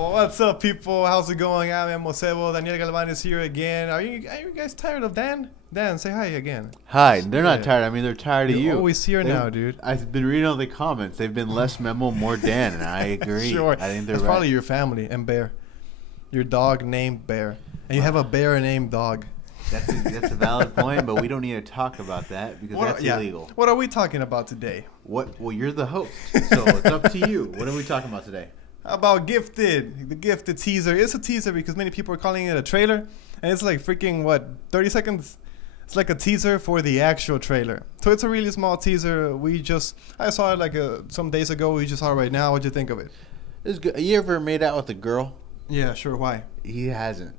What's up, people? How's it going? I'm Mosebo. Daniel Galvan is here again. Are you guys tired of Dan? Dan, say hi again. Hi. They're not tired. I mean, they're tired of you. You're always here now, dude. I've been reading all the comments. They've been less Memo, more Dan, and I agree. Sure. I think they're It's right. probably your family and Bear. Your dog named Bear. And you have a bear named Dog. That's a valid point, but we don't need to talk about that because that's illegal. What are we talking about today? Well, you're the host, so it's up to you. What are we talking about today? About Gifted, the Gifted teaser. It's a teaser because many people are calling it a trailer, and it's like freaking 30 seconds. It's like a teaser for the actual trailer. So it's a really small teaser. I saw it like some days ago. We just saw it right now. What'd you think of it? It's good. You ever made out with a girl? Yeah, sure. Why? He hasn't.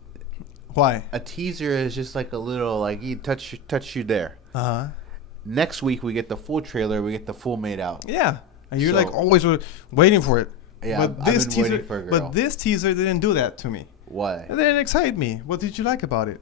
Why? A teaser is just like a little like he touch you there. Next week we get the full trailer. We get the full made out. Yeah, and you're like always waiting for it. Yeah, but I've been waiting for a girl. But this teaser didn't do that to me. Why? It didn't excite me. What did you like about it?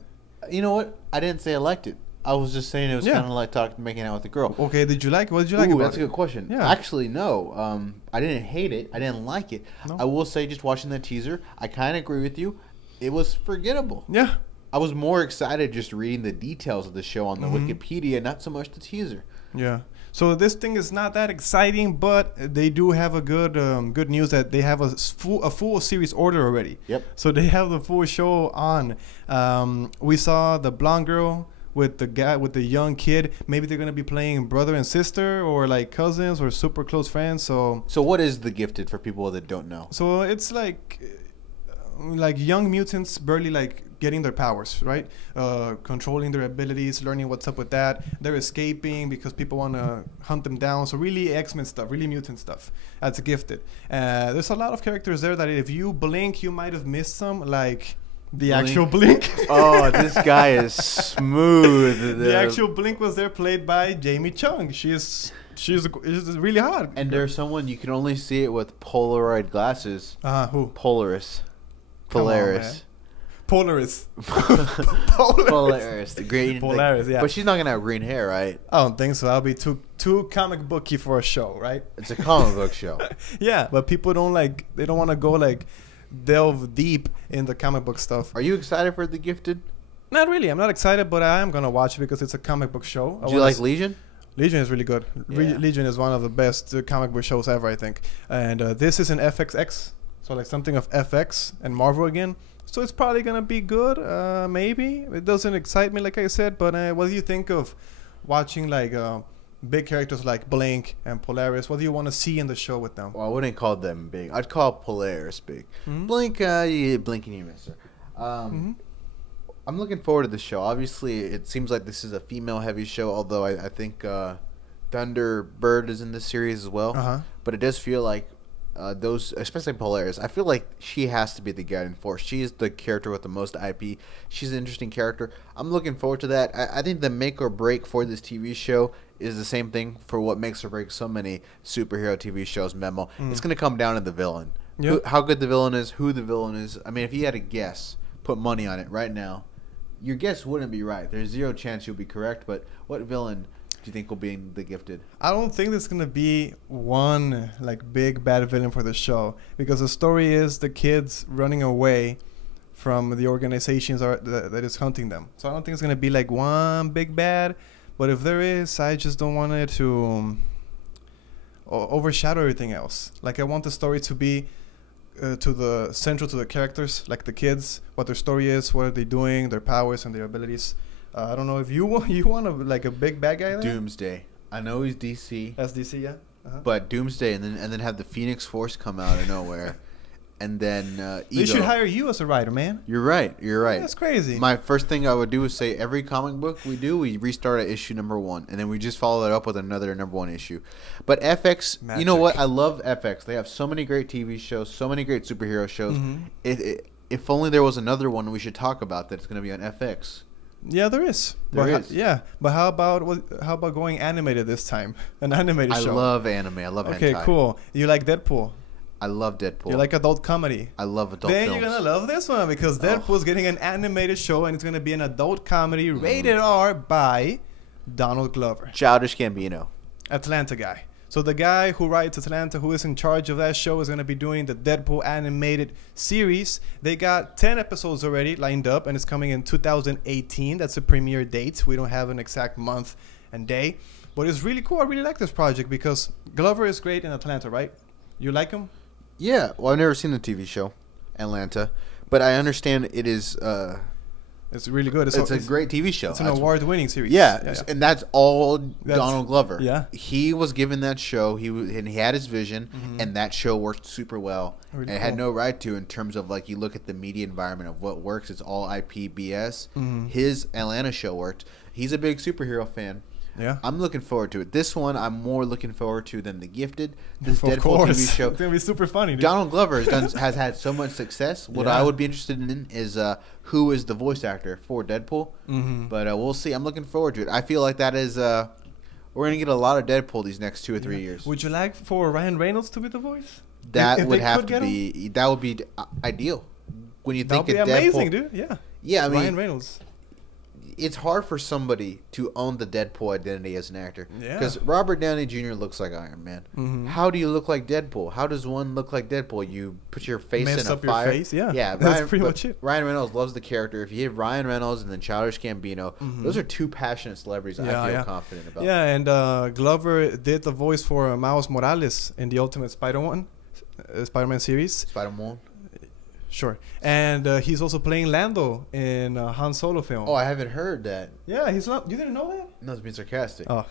You know what? I didn't say I liked it. I was just saying it was kind of like making out with a girl. Okay, did you like it? What did you like about it? That's a good question. Yeah. Actually, no. I didn't hate it. I didn't like it. No. I will say, just watching the teaser, I kind of agree with you. It was forgettable. Yeah. I was more excited just reading the details of the show on the Wikipedia, not so much the teaser. Yeah. So this thing is not that exciting, but they do have a good news that they have a full series order already. Yep. So they have the full show on. We saw the blonde girl with the young kid. Maybe they're gonna be playing brother and sister, or like cousins, or super close friends. So what is The Gifted for people that don't know? So it's like young mutants barely like getting their powers, right? Controlling their abilities, learning what's up with that. They're escaping because people want to hunt them down. So really X-Men stuff, really mutant stuff. That's Gifted. There's a lot of characters there that if you blink, you might have missed some, like the actual Blink. Oh, this guy is smooth. The actual Blink was there, played by Jamie Chung. She's really hot. And there's someone you can only see it with Polaroid glasses. Who? Polaris. Polaris. Polaris. The green. Polaris, yeah. But she's not gonna have green hair, right? I don't think so. That'll be too comic booky for a show, right? It's a comic book show. Yeah, but people don't want to go delve deep in the comic book stuff. Are you excited for The Gifted? Not really. I'm not excited, but I am gonna watch it because it's a comic book show. Do you like Legion? Legion is really good. Yeah. Legion is one of the best comic book shows ever, I think. And this is an FXX, so like something of FX and Marvel again. So it's probably gonna be good. Maybe it doesn't excite me, like I said. But what do you think of watching big characters like Blink and Polaris? What do you want to see in the show with them? Well, I wouldn't call them big. I'd call Polaris big. Blink, you blink and you miss her. I'm looking forward to the show. Obviously, it seems like this is a female-heavy show, although I think Thunderbird is in this series as well. But it does feel like those, especially Polaris, I feel like she has to be the guiding force. She is the character with the most IP. She's an interesting character. I'm looking forward to that. I think the make or break for this TV show is the same thing for what makes or breaks so many superhero TV shows, Memo. It's going to come down to the villain. Yep. How good the villain is, who the villain is. I mean, if you had a guess, put money on it right now, your guess wouldn't be right. There's zero chance you'll be correct, but what villain do you think will be in The Gifted? I don't think there's gonna be one big bad villain for the show, because the story is the kids running away from the organizations that is hunting them. So I don't think it's gonna be one big bad. But if there is, I just don't want it to overshadow everything else. I want the story to be central to the characters, like the kids, what their story is, what are they doing, their powers and their abilities. I don't know if you want a big bad guy there? Doomsday. I know he's DC. That's DC, yeah. But Doomsday, and then have the Phoenix Force come out of nowhere, and then They should hire you as a writer, man. You're right. That's crazy. My first thing I would do is say every comic book we restart at issue #1, and then we just follow it up with another #1 issue. But FX, Magic. You know what? I love FX. They have so many great TV shows, so many great superhero shows. If only there was another one we should talk about that's going to be on FX. Yeah, there is. Yeah, but how about going animated this time? An animated show. I love anime. I love hentai. Okay, cool. You like Deadpool? I love Deadpool. You like adult comedy? I love adult films. Then you're gonna love this one, because Deadpool's getting an animated show, and it's gonna be an adult comedy rated R by Donald Glover. Childish Gambino. Atlanta guy. So the guy who writes Atlanta, who is in charge of that show, is going to be doing the Deadpool animated series. They got 10 episodes already lined up, and it's coming in 2018. That's the premiere date. We don't have an exact month and day. But it's really cool. I really like this project because Glover is great in Atlanta, right? You like him? Yeah. Well, I've never seen the TV show, Atlanta. But I understand it is... It's really good. It's a great TV show. It's an award-winning series. Yeah, and that's all Donald Glover. Yeah. He was given that show. And he had his vision, and that show worked super well. Really and it had no right to in terms of, like, you look at the media environment of what works. It's all IP BS. His Atlanta show worked. He's a big superhero fan. Yeah, I'm looking forward to it. This one I'm more looking forward to than The Gifted. This Deadpool TV show. It's gonna be super funny. Dude. Donald Glover has had so much success. What I would be interested in is who is the voice actor for Deadpool. But we'll see. I'm looking forward to it. I feel like that is we're gonna get a lot of Deadpool these next 2 or 3 years. Would you like for Ryan Reynolds to be the voice? That would have to be. That would be ideal. When you think of Deadpool, amazing, dude. Yeah. Yeah, I mean Ryan Reynolds. It's hard for somebody to own the Deadpool identity as an actor. Yeah. Because Robert Downey Jr. looks like Iron Man. How do you look like Deadpool? How does one look like Deadpool? You put your face in a fire. Your face, yeah. Yeah, that's pretty much it. Ryan Reynolds loves the character. If you have Ryan Reynolds and then Childish Gambino, those are two passionate celebrities I feel confident about. Yeah, and Glover did the voice for Miles Morales in the Ultimate Spider-Man series. Spider-Man. Sure. And he's also playing Lando in Han Solo film. Oh, I haven't heard that. Yeah, he's not. You didn't know that? No, it's being sarcastic. Oh.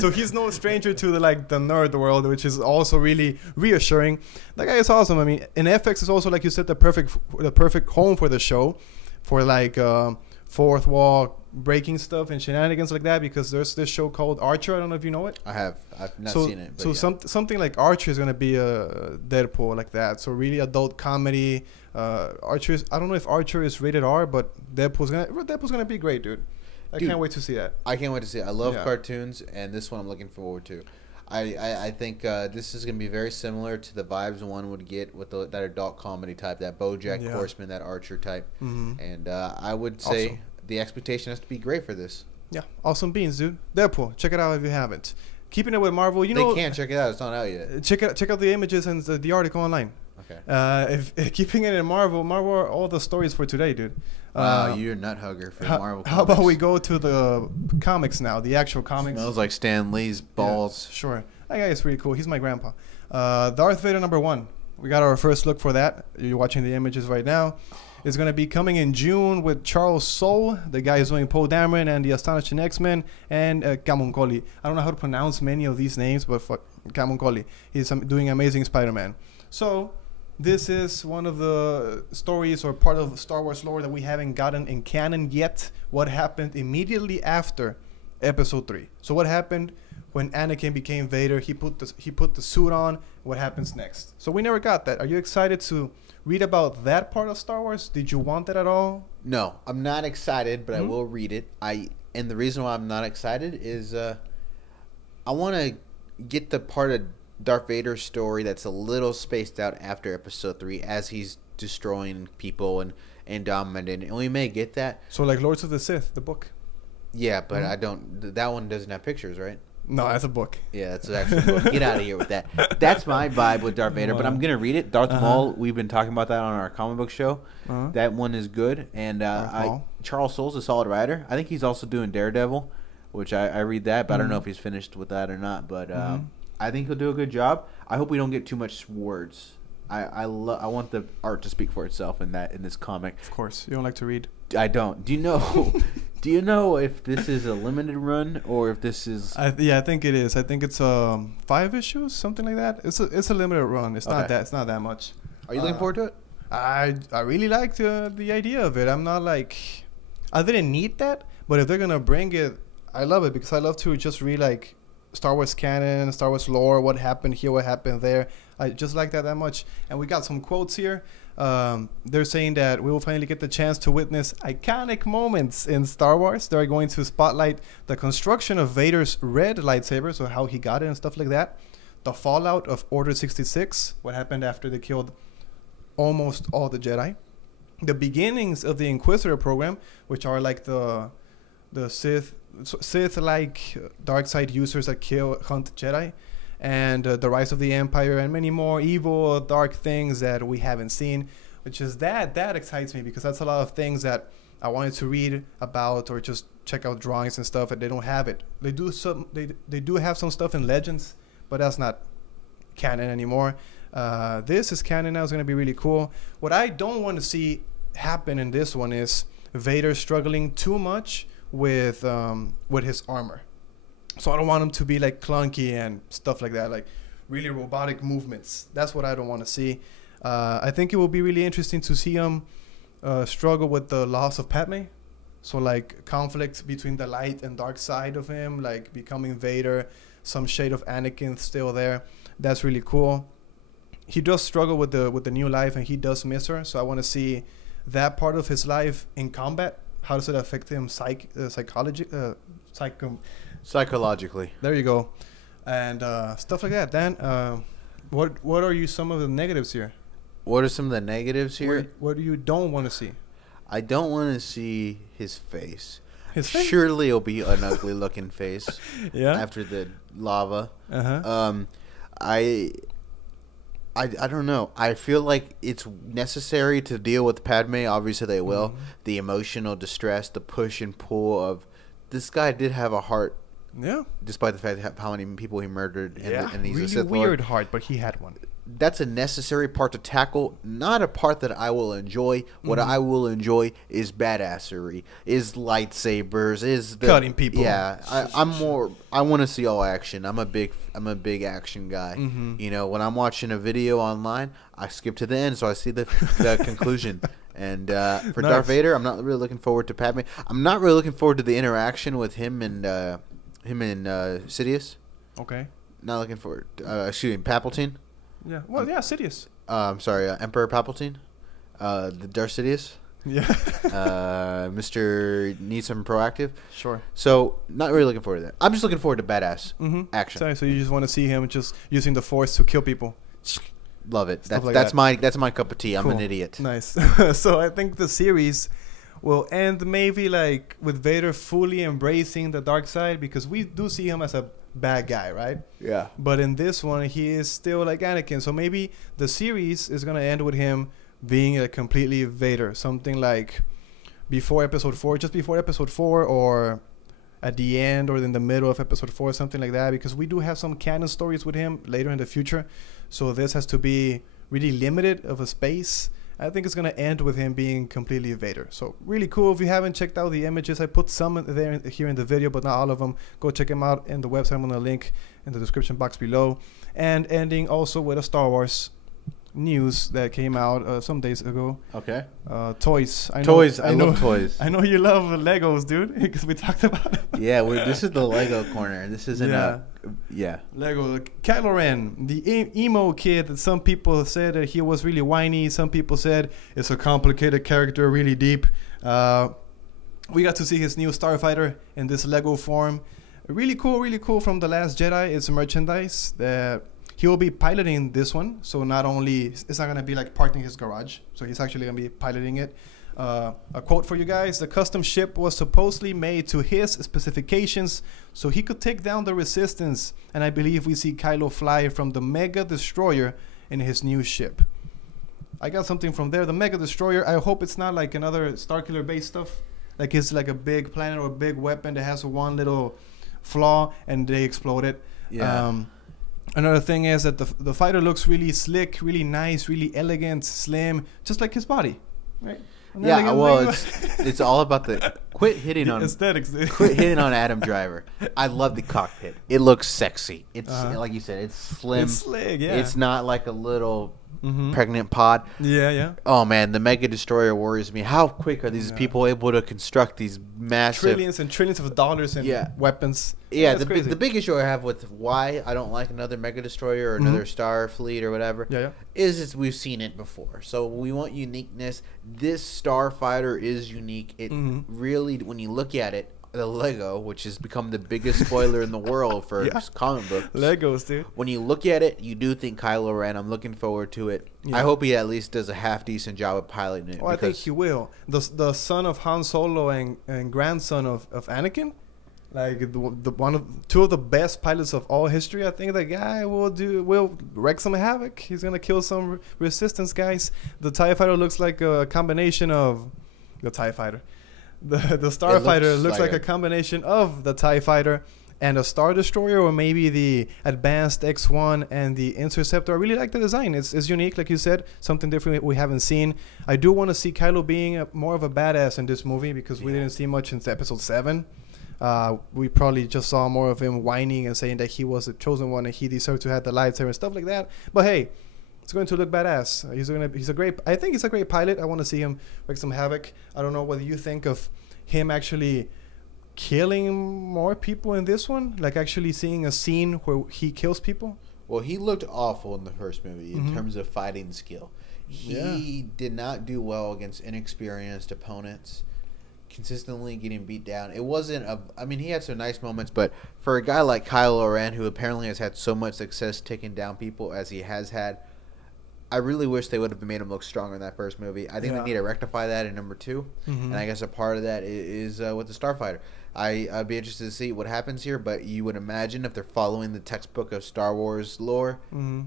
so he's no stranger to the nerd world, which is also really reassuring. That guy is awesome. I mean, and FX is also, like you said, the perfect home for the show, for fourth wall breaking stuff and shenanigans like that, because there's this show called Archer. I don't know if you know it. I've not seen it. So something like Archer is going to be a Deadpool like that. So really adult comedy. Archer I don't know if Archer is rated R, but Deadpool's gonna be great, dude. I can't wait to see that. I can't wait to see it. I love cartoons, and this one I'm looking forward to. I think this is going to be very similar to the vibes one would get with that adult comedy type, that BoJack Horseman, that Archer type. And I would say the expectation has to be great for this. Yeah, awesome beans, dude. Deadpool, check it out if you haven't. Keeping it with Marvel, they can't check it out. It's not out yet. Check out the images and the article online. Okay. If keeping it in Marvel are all the stories for today, dude. Wow, you're a nut hugger for Marvel comics. How about we go to the comics now, the actual comics? Smells like Stan Lee's balls. Yeah, sure. That guy is really cool. He's my grandpa. Darth Vader #1. We got our first look for that. You're watching the images right now. It's going to be coming in June with Charles Soule, the guy who's doing Poe Dameron and the Astonishing X-Men, and Camuncoli. I don't know how to pronounce many of these names, but fuck, Camuncoli. He's doing Amazing Spider-Man. So this is one of the stories or part of Star Wars lore that we haven't gotten in canon yet. What happened immediately after Episode 3? So what happened when Anakin became Vader? He put the suit on. What happens next? So we never got that. Are you excited to read about that part of Star Wars? Did you want that at all? No, I'm not excited, but I will read it. And the reason why I'm not excited is I want to get the part of Darth Vader's story that's a little spaced out after Episode 3 as he's destroying people and dominating. And we may get that. So like Lords of the Sith, the book. Yeah, but I don't. That one doesn't have pictures, right? No, that's a book. Yeah, that's an actual book. Get out of here with that. That's my vibe with Darth Vader, but I'm going to read it. Darth Maul, we've been talking about that on our comic book show. That one is good. And Charles Soule's a solid writer. I think he's also doing Daredevil, which I read that, but I don't know if he's finished with that or not. But I think he'll do a good job. I hope we don't get too much words. I want the art to speak for itself in this comic. Of course. You don't like to read? I don't. Do you know... Do you know if this is a limited run or if this is? I think it is. I think it's 5 issues, something like that. It's a limited run. It's not that much. Are you looking forward to it? I really like the idea of it. I'm not like I didn't need that, but if they're gonna bring it, I love it because I love to just read like Star Wars canon, Star Wars lore, what happened here, what happened there. I just like that much. And we got some quotes here. They're saying that we will finally get the chance to witness iconic moments in Star Wars. They're going to spotlight the construction of Vader's red lightsaber, so how he got it and stuff like that. The fallout of Order 66, what happened after they killed almost all the Jedi. The beginnings of the Inquisitor program, which are like the Sith Sith like dark side users that hunt Jedi, and the rise of the Empire, and many more evil dark things that we haven't seen, which is that excites me, because that's a lot of things that I wanted to read about or just check out drawings and stuff, and they don't have it. They do have some stuff in Legends, but that's not canon anymore. This is canon now. It's going to be really cool. What I don't want to see happen in this one is Vader struggling too much with his armor. So I don't want him to be like clunky and stuff like that, like really robotic movements. That's what I don't want to see. I think it will be really interesting to see him struggle with the loss of Padme. So like conflict between the light and dark side of him, like becoming Vader, some shade of Anakin still there. That's really cool. He does struggle with the new life, and he does miss her. So I want to see that part of his life in combat. How does it affect him psychologically? There you go. And stuff like that. Dan, what are some of the negatives here? What are some of the negatives here? What do you don't want to see? I don't want to see his face. His face? Surely it'll be an ugly looking face. Yeah. After the lava. Uh-huh. I don't know. I feel like it's necessary to deal with Padme. Obviously, they will. Mm-hmm. The emotional distress, the push and pull of this guy did have a heart. Yeah. Despite the fact that how many people he murdered. And he's really a Sith weird Lord. heart, but he had one. That's a necessary part to tackle, not a part that I will enjoy. What I will enjoy is badassery, is lightsabers, is the, cutting people. Yeah, I want to see all action. I'm a big action guy. Mm-hmm. You know, when I'm watching a video online, I skip to the end so I see the conclusion. And for Nice. Darth Vader, I'm not really looking forward to Padme. I'm not really looking forward to the interaction with him and Sidious. Okay. Not looking forward. Excuse me, Palpatine. Yeah. Well, yeah, Sidious. I'm sorry, Emperor Palpatine, the Darth Sidious, Yeah. Mr. Needs Some Proactive. Sure. So, not really looking forward to that. I'm just looking forward to badass action. So you just want to see him just using the Force to kill people. Love it. Stuff like That's that. my cup of tea. I'm Cool. an idiot. Nice. So I think the series will end maybe like with Vader fully embracing the dark side, because we do see him as a bad guy, right? Yeah. But in this one, he is still like Anakin. So maybe the series is going to end with him being a completely Vader. Something like before episode 4, just before episode 4, or at the end or in the middle of episode 4, something like that. Because we do have some canon stories with him later in the future. So this has to be really limited of a space. I think it's going to end with him being completely Vader. So really cool. If you haven't checked out the images, I put some there here in the video, but not all of them. Go check them out in the website. I'm going to link in the description box below. And ending also with a Star Wars news that came out some days ago. Okay. Toys. I love toys. I know you love Legos, dude, because we talked about it. Yeah, this is the Lego corner. This isn't Lego. Kylo Ren, the emo kid that some people said that he was really whiny. Some people said it's a complicated character, really deep. We got to see his new Starfighter in this Lego form. Really cool from The Last Jedi. It's merchandise that he will be piloting this one. So not only, it's not going to be like parked in his garage. So he's actually going to be piloting it. A quote for you guys: the custom ship was supposedly made to his specifications so he could take down the Resistance, and I believe we see Kylo fly from the Mega Destroyer in his new ship. I got something from there. The Mega Destroyer, I hope it's not like another Starkiller based stuff, like it's like a big planet or a big weapon that has one little flaw and they explode it. Another thing is that the fighter looks really slick, really nice, really elegant, slim, just like his body, right? Yeah, well, it's all about the quit hitting on aesthetics. Quit hitting on Adam Driver. I love the cockpit. It looks sexy. It's like you said, it's slim. It's slick, yeah. It's not like a little pregnant pod. Yeah. Oh man, the Mega Destroyer worries me. How quick are these people able to construct these massive trillions and trillions of dollars in weapons? Yeah, the big issue I have with why I don't like another Mega Destroyer or another Star Fleet or whatever is we've seen it before. So we want uniqueness. This Starfighter is unique. It really, when you look at it, the Lego, which has become the biggest spoiler in the world for comic books. Legos, dude. When you look at it, you do think Kylo Ren. I'm looking forward to it. Yeah. I hope he at least does a half-decent job of piloting it. Well, I think he will. The son of Han Solo and grandson of Anakin Like two of the best pilots of all history. I think the guy will wreak some havoc. He's gonna kill some resistance guys. The TIE fighter looks like a combination of the TIE fighter. The Starfighter looks like a combination of the TIE fighter and a Star Destroyer, or maybe the Advanced X1 and the Interceptor. I really like the design. It's unique, like you said, something different we haven't seen. I do want to see Kylo being more of a badass in this movie, because we didn't see much since Episode 7. We probably just saw more of him whining and saying that he was the chosen one and he deserved to have the lightsaber and stuff like that. But hey, it's going to look badass. I think he's a great pilot. I want to see him wreak some havoc. I don't know what you think of him actually killing more people in this one, like actually seeing a scene where he kills people. Well, he looked awful in the first movie in terms of fighting skill. He did not do well against inexperienced opponents, consistently getting beat down. It wasn't I mean, he had some nice moments, but for a guy like Kylo Ren, who apparently has had so much success taking down people as he has had, I really wish they would have made him look stronger in that first movie. I think they need to rectify that in number 2. And I guess a part of that is with the Starfighter. I'd be interested to see what happens here, but you would imagine if they're following the textbook of Star Wars lore,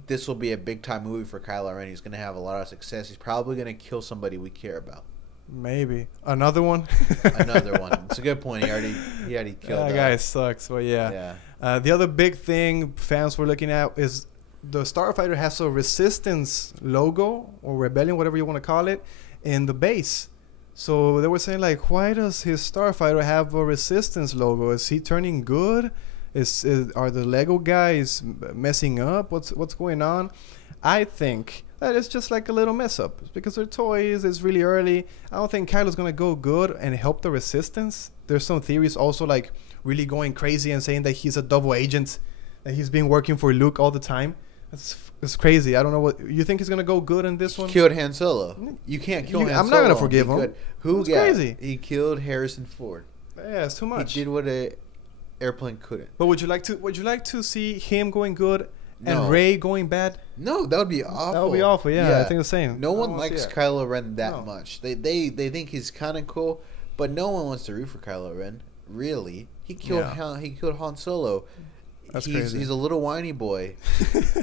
this will be a big-time movie for Kylo Ren. He's going to have a lot of success. He's probably going to kill somebody we care about. Maybe. Another one? Another one. It's a good point. He already killed that guy sucks, but yeah. The other big thing fans were looking at is the Starfighter has a resistance logo or rebellion, whatever you want to call it, in the base. So they were saying, like, why does his Starfighter have a resistance logo? Is he turning good? Are the Lego guys messing up? What's going on? I think that it's just like a little mess up. It's because they're toys. It's really early. I don't think Kylo's going to go good and help the resistance. There's some theories also, like, really going crazy and saying that he's a double agent, that he's been working for Luke all the time. It's crazy. I don't know what you think he's gonna go good in this one. Killed Han Solo. You can't kill Han Solo. I'm not gonna forgive him. It's crazy. He killed Harrison Ford. Yeah, it's too much. He did what a airplane couldn't. But would you like to see him going good and Rey going bad? No, that would be awful. That would be awful. Yeah, I think the same. No one likes Kylo Ren that much. They think he's kind of cool, but no one wants to root for Kylo Ren. Really, he killed Han Solo. That's crazy. He's a little whiny boy.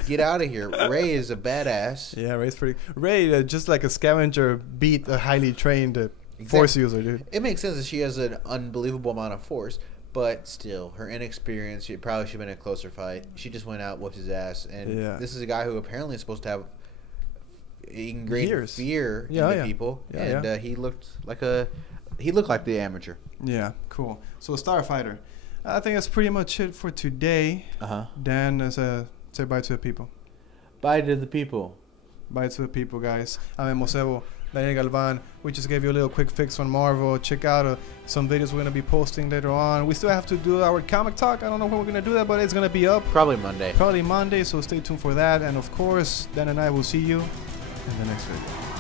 Get out of here. Rey is a badass. Yeah, Rey's pretty. Rey, just like a scavenger, beat a highly trained Force user, dude. It makes sense that she has an unbelievable amount of Force, but still, her inexperience, she probably should have been in a closer fight. She just went out, whooped his ass, and this is a guy who apparently is supposed to have ingrained fear in people, and he looked like the amateur. Yeah, cool. So the Starfighter. I think that's pretty much it for today. Dan, say bye to the people. Bye to the people. Bye to the people, guys. I'm Mosebo, Daniel Galvan. We just gave you a little quick fix on Marvel. Check out some videos we're going to be posting later on. We still have to do our comic talk. I don't know when we're going to do that, but it's going to be up. Probably Monday. So stay tuned for that. And, of course, Dan and I will see you in the next video.